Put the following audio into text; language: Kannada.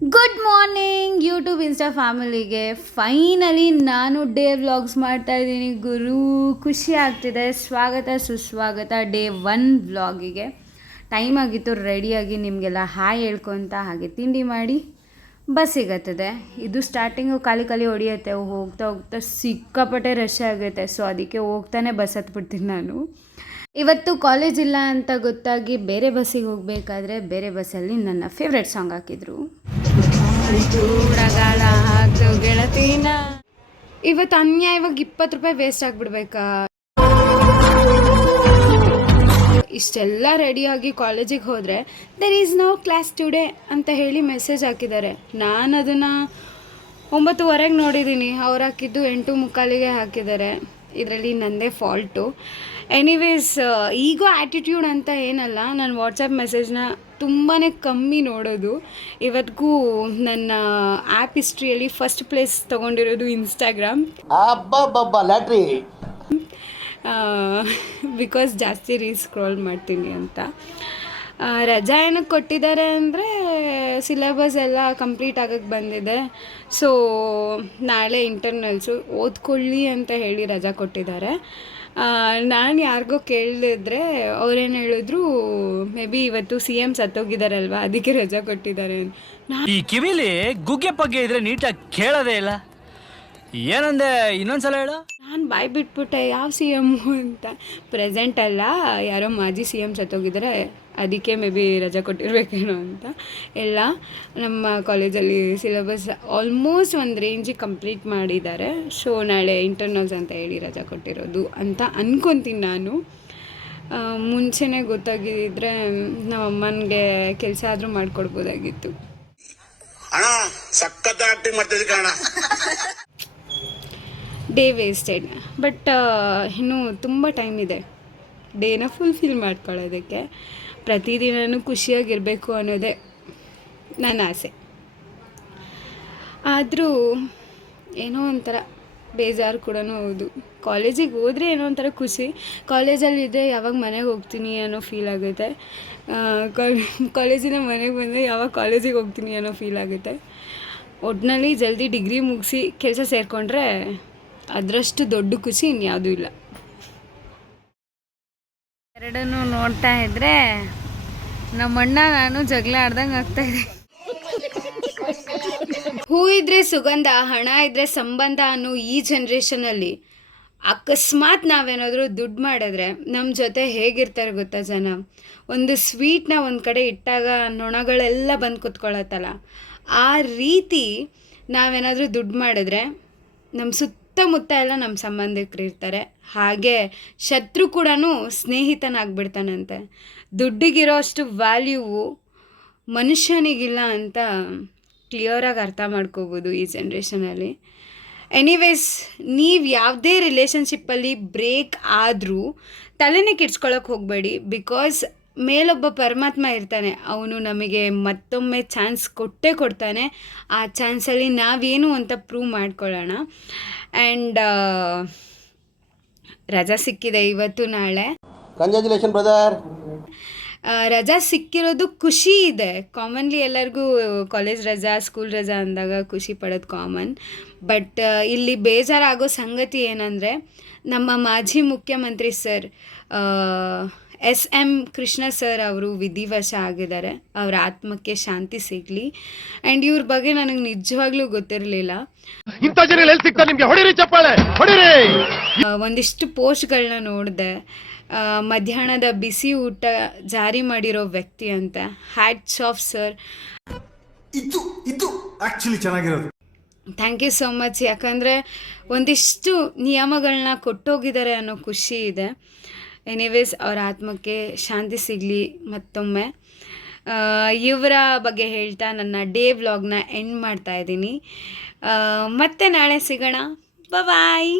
ಗುಡ್ ಮಾರ್ನಿಂಗ್ ಯೂಟ್ಯೂಬ್ ಇನ್ಸ್ಟಾ ಫ್ಯಾಮಿಲಿಗೆ ಫೈನಲಿ ನಾನು ಡೇ ವ್ಲಾಗ್ಸ್ ಮಾಡ್ತಾಯಿದ್ದೀನಿ ಗುರು. ಖುಷಿ ಆಗ್ತಿದೆ. ಸ್ವಾಗತ ಸುಸ್ವಾಗತ ಡೇ 1 ವ್ಲಾಗಿಗೆ. ಟೈಮ್ ಆಗಿತ್ತು ರೆಡಿಯಾಗಿ ನಿಮಗೆಲ್ಲ ಹಾಯ್ ಹೇಳ್ಕೊತ ಹಾಗೆ ತಿಂಡಿ ಮಾಡಿ ಬಸ್ಸಿಗತ್ತದೆ. ಇದು ಸ್ಟಾರ್ಟಿಂಗು ಖಾಲಿ ಹೊಡಿಯುತ್ತೆ, ಹೋಗ್ತಾ ಹೋಗ್ತಾ ಸಿಕ್ಕಾಪಟ್ಟೆ ರಶ್ ಆಗುತ್ತೆ. ಸೊ ಅದಕ್ಕೆ ಹೋಗ್ತಾನೆ ಬಸ್ ಹತ್ಬಿಡ್ತೀನಿ ನಾನು. ಇವತ್ತು ಕಾಲೇಜ್ ಇಲ್ಲ ಅಂತ ಗೊತ್ತಾಗಿ ಬೇರೆ ಬಸ್ಸಿಗೆ ಹೋಗಬೇಕಾದ್ರೆ ಬೇರೆ ಬಸ್ಸಲ್ಲಿ ನನ್ನ ಫೇವ್ರೆಟ್ ಸಾಂಗ್ ಹಾಕಿದ್ರು. ಗೆಳತಿನ ಇವತ್ತು ಅನ್ಯಾಯವಾಗಿ 20 ರೂಪಾಯಿ ವೇಸ್ಟ್ ಆಗಿಬಿಡ್ಬೇಕಾ? ಇಷ್ಟೆಲ್ಲ ರೆಡಿಯಾಗಿ ಕಾಲೇಜಿಗೆ ಹೋದರೆ there is no class today ಅಂತ ಹೇಳಿ ಮೆಸೇಜ್ ಹಾಕಿದ್ದಾರೆ. ನಾನು ಅದನ್ನು 9:15ಗೆ ನೋಡಿದ್ದೀನಿ, ಅವ್ರು ಹಾಕಿದ್ದು 8:45ಗೆ ಹಾಕಿದ್ದಾರೆ. ಇದರಲ್ಲಿ ನನ್ನದೇ ಫಾಲ್ಟು. ಎನಿವೇಸ್, ಈಗೋ ಆ್ಯಟಿಟ್ಯೂಡ್ ಅಂತ ಏನಲ್ಲ, ನಾನು ವಾಟ್ಸಪ್ ಮೆಸೇಜ್ನ ತುಂಬಾ ಕಮ್ಮಿ ನೋಡೋದು. ಇವತ್ತಿಗೂ ನನ್ನ ಆ್ಯಪ್ ಹಿಸ್ಟ್ರಿಯಲ್ಲಿ ಫಸ್ಟ್ ಪ್ಲೇಸ್ ತೊಗೊಂಡಿರೋದು ಇನ್ಸ್ಟಾಗ್ರಾಮ್. ಲ್ಯಾಟ್ರಿ ಬಿಕಾಸ್ ಜಾಸ್ತಿ ಸ್ಕ್ರೋಲ್ ಮಾಡ್ತೀನಿ ಅಂತ. ರಜಾ ಏನಕ್ಕೆ ಕೊಟ್ಟಿದ್ದಾರೆ ಅಂದರೆ ಸಿಲೆಬಸ್ ಎಲ್ಲ ಕಂಪ್ಲೀಟ್ ಆಗಕ್ಕೆ ಬಂದಿದೆ. ಸೊ ನಾಳೆ ಇಂಟರ್ನಲ್ಸು ಓದ್ಕೊಳ್ಳಿ ಅಂತ ಹೇಳಿ ರಜಾ ಕೊಟ್ಟಿದ್ದಾರೆ. ನಾನು ಯಾರಿಗೋ ಕೇಳಿದ್ರೆ ಅವ್ರೇನು ಹೇಳಿದ್ರು, ಮೇ ಬಿ ಇವತ್ತು CM ಸತ್ತೋಗಿದ್ದಾರಲ್ವ, ಅದಕ್ಕೆ ರಜಾ ಕೊಟ್ಟಿದ್ದಾರೆ. ಈ ಕಿವಿಲಿ ಗುಗ್ಗೆ ಪಗ್ಗೆ ಇದ್ರೆ ನೀಟಾಗಿ ಕೇಳೋದೇ ಇಲ್ಲ. ಏನಂದೆ ಇನ್ನೊಂದ್ಸಲ ಹೇಳು. ನಾನು ಬಾಯ್ ಬಿಟ್ಬಿಟ್ಟೆ ಯಾವ CM ಅಂತ. ಪ್ರೆಸೆಂಟ್ ಅಲ್ಲ, ಯಾರೋ ಮಾಜಿ CM ಸತ್ತೋಗಿದ್ದಾರೆ, ಅದಕ್ಕೆ ಮೇ ಬಿ ರಜಾ ಕೊಟ್ಟಿರ್ಬೇಕೇನೋ ಅಂತ. ಎಲ್ಲ ನಮ್ಮ ಕಾಲೇಜಲ್ಲಿ ಸಿಲೆಬಸ್ ಆಲ್ಮೋಸ್ಟ್ ಒಂದು ರೇಂಜಿಗೆ ಕಂಪ್ಲೀಟ್ ಮಾಡಿದ್ದಾರೆ. ಸೊ ನಾಳೆ ಇಂಟರ್ನಲ್ಸ್ ಅಂತ ಹೇಳಿ ರಜಾ ಕೊಟ್ಟಿರೋದು ಅಂತ ಅನ್ಕೊತೀನಿ ನಾನು. ಮುಂಚೆನೇ ಗೊತ್ತಾಗಿದ್ದರೆ ನಮ್ಮ ಅಮ್ಮನಿಗೆ ಕೆಲಸ ಆದರೂ ಮಾಡಿಕೊಡ್ಬೋದಾಗಿತ್ತು. Day wasted. ಬಟ್ ಇನ್ನೂ ತುಂಬ ಟೈಮ್ ಇದೆ ಡೇನ ಫುಲ್ಫಿಲ್ ಮಾಡ್ಕೊಳ್ಳೋದಕ್ಕೆ. ಪ್ರತಿದಿನವೂ ಖುಷಿಯಾಗಿರಬೇಕು ಅನ್ನೋದೇ ನನ್ನ ಆಸೆ. ಆದರೂ ಏನೋ ಒಂಥರ ಬೇಜಾರು ಕೂಡ ಹೌದು. ಕಾಲೇಜಿಗೆ ಹೋದರೆ ಏನೋ ಒಂಥರ ಖುಷಿ, ಕಾಲೇಜಲ್ಲಿದ್ದರೆ ಯಾವಾಗ ಮನೆಗೆ ಹೋಗ್ತೀನಿ ಅನ್ನೋ ಫೀಲ್ ಆಗುತ್ತೆ. ಕಾಲೇಜಿನ ಮನೆಗೆ ಬಂದರೆ ಯಾವಾಗ ಕಾಲೇಜಿಗೆ ಹೋಗ್ತೀನಿ ಅನ್ನೋ ಫೀಲ್ ಆಗುತ್ತೆ. ಒಟ್ಟಿನಲ್ಲಿ ಜಲ್ದಿ ಡಿಗ್ರಿ ಮುಗಿಸಿ ಕೆಲಸ ಸೇರಿಕೊಂಡ್ರೆ ಅದರಷ್ಟು ದೊಡ್ಡ ಖುಷಿ ಇನ್ಯಾವುದೂ ಇಲ್ಲ. ಎರಡನ್ನೂ ನೋಡ್ತಾ ಇದ್ದರೆ ನಮ್ಮಣ್ಣ ನಾನು ಜಗಳ ಆಡ್ದಂಗೆ ಆಗ್ತಾಯಿದೆ. ಹೂ ಇದ್ದರೆ ಸುಗಂಧ, ಹಣ ಇದ್ದರೆ ಸಂಬಂಧ ಅನ್ನೋ ಈ ಜನ್ರೇಷನಲ್ಲಿ ಅಕಸ್ಮಾತ್ ನಾವೇನಾದರೂ ದುಡ್ಡು ಮಾಡಿದ್ರೆ ನಮ್ಮ ಜೊತೆ ಹೇಗಿರ್ತಾರೆ ಗೊತ್ತಾ ಜನ? ಒಂದು ಸ್ವೀಟ್ನ ಒಂದು ಕಡೆ ಇಟ್ಟಾಗ ನೊಣಗಳೆಲ್ಲ ಬಂದು ಕೂತ್ಕೊಳ್ಳುತ್ತಲ್ಲ, ಆ ರೀತಿ ನಾವೇನಾದರೂ ದುಡ್ಡು ಮಾಡಿದ್ರೆ ನಮ್ಮ ಸುತ್ತಮುತ್ತ ಎಲ್ಲ ನಮ್ಮ ಸಂಬಂಧಿಕರು ಇರ್ತಾರೆ. ಹಾಗೆ ಶತ್ರು ಕೂಡ ಸ್ನೇಹಿತನಾಗ್ಬಿಡ್ತಾನಂತೆ. ದುಡ್ಡಿಗಿರೋ ಅಷ್ಟು ವ್ಯಾಲ್ಯೂವು ಮನುಷ್ಯನಿಗಿಲ್ಲ ಅಂತ ಕ್ಲಿಯರಾಗಿ ಅರ್ಥ ಮಾಡ್ಕೋಬೋದು ಈ ಜನ್ರೇಷನಲ್ಲಿ. ಎನಿವೇಸ್, ನೀವು ಯಾವುದೇ ರಿಲೇಷನ್ಶಿಪ್ಪಲ್ಲಿ ಬ್ರೇಕ್ ಆದರೂ ತಲೆನೇ ಕೆಡ್ಸ್ಕೊಳ್ಳೋಕೆ ಹೋಗಬೇಡಿ. ಬಿಕಾಸ್ ಮೇಲೊಬ್ಬ ಪರಮಾತ್ಮ ಇರ್ತಾನೆ, ಅವನು ನಮಗೆ ಮತ್ತೊಮ್ಮೆ ಚಾನ್ಸ್ ಕೊಟ್ಟೇ ಕೊಡ್ತಾನೆ. ಆ ಚಾನ್ಸಲ್ಲಿ ನಾವೇನು ಅಂತ ಪ್ರೂವ್ ಮಾಡ್ಕೊಳ್ಳೋಣ. ಆ್ಯಂಡ್ ರಜಾ ಸಿಕ್ಕಿದೆ ಇವತ್ತು ನಾಳೆ. Congratulation brother. ರಜಾ ಸಿಕ್ಕಿರೋದು ಖುಷಿ ಇದೆ. ಕಾಮನ್ಲಿ ಎಲ್ಲರಿಗೂ ಕಾಲೇಜ್ ರಜಾ, ಸ್ಕೂಲ್ ರಜಾ ಅಂದಾಗ ಖುಷಿ ಪಡೋದು ಕಾಮನ್. ಬಟ್ ಇಲ್ಲಿ ಬೇಜಾರಾಗೋ ಸಂಗತಿ ಏನಂದರೆ, ನಮ್ಮ ಮಾಜಿ ಮುಖ್ಯಮಂತ್ರಿ ಸರ್ SM ಕೃಷ್ಣ ಸರ್ ಅವರು ವಿಧಿವಶ ಆಗಿದ್ದಾರೆ. ಅವರ ಆತ್ಮಕ್ಕೆ ಶಾಂತಿ ಸಿಗಲಿ. ಆ್ಯಂಡ್ ಇವ್ರ ಬಗ್ಗೆ ನನಗೆ ನಿಜವಾಗ್ಲೂ ಗೊತ್ತಿರಲಿಲ್ಲ. ಒಂದಿಷ್ಟು ಪೋಸ್ಟ್ಗಳನ್ನ ನೋಡಿದೆ. ಮಧ್ಯಾಹ್ನದ ಬಿಸಿ ಊಟ ಜಾರಿ ಮಾಡಿರೋ ವ್ಯಕ್ತಿ ಅಂತ. Hats off sir. ಇದು ಆ್ಯಕ್ಚುಲಿ ಚೆನ್ನಾಗಿರೋದು. Thank you so much. ಯಾಕಂದರೆ ಒಂದಿಷ್ಟು ನಿಯಮಗಳನ್ನ ಕೊಟ್ಟೋಗಿದ್ದಾರೆ ಅನ್ನೋ ಖುಷಿ ಇದೆ. ಎನಿವೇಸ್, ಅವರ ಆತ್ಮಕ್ಕೆ ಶಾಂತಿ ಸಿಗಲಿ ಮತ್ತೊಮ್ಮೆ. ಇವರ ಬಗ್ಗೆ ಹೇಳ್ತಾ ನನ್ನ ಡೇ ವ್ಲಾಗ್ನ ಎಂಡ್ ಮಾಡ್ತಾಯಿದ್ದೀನಿ. ಮತ್ತೆ ನಾಳೆ ಸಿಗೋಣ. ಬಾಯ್.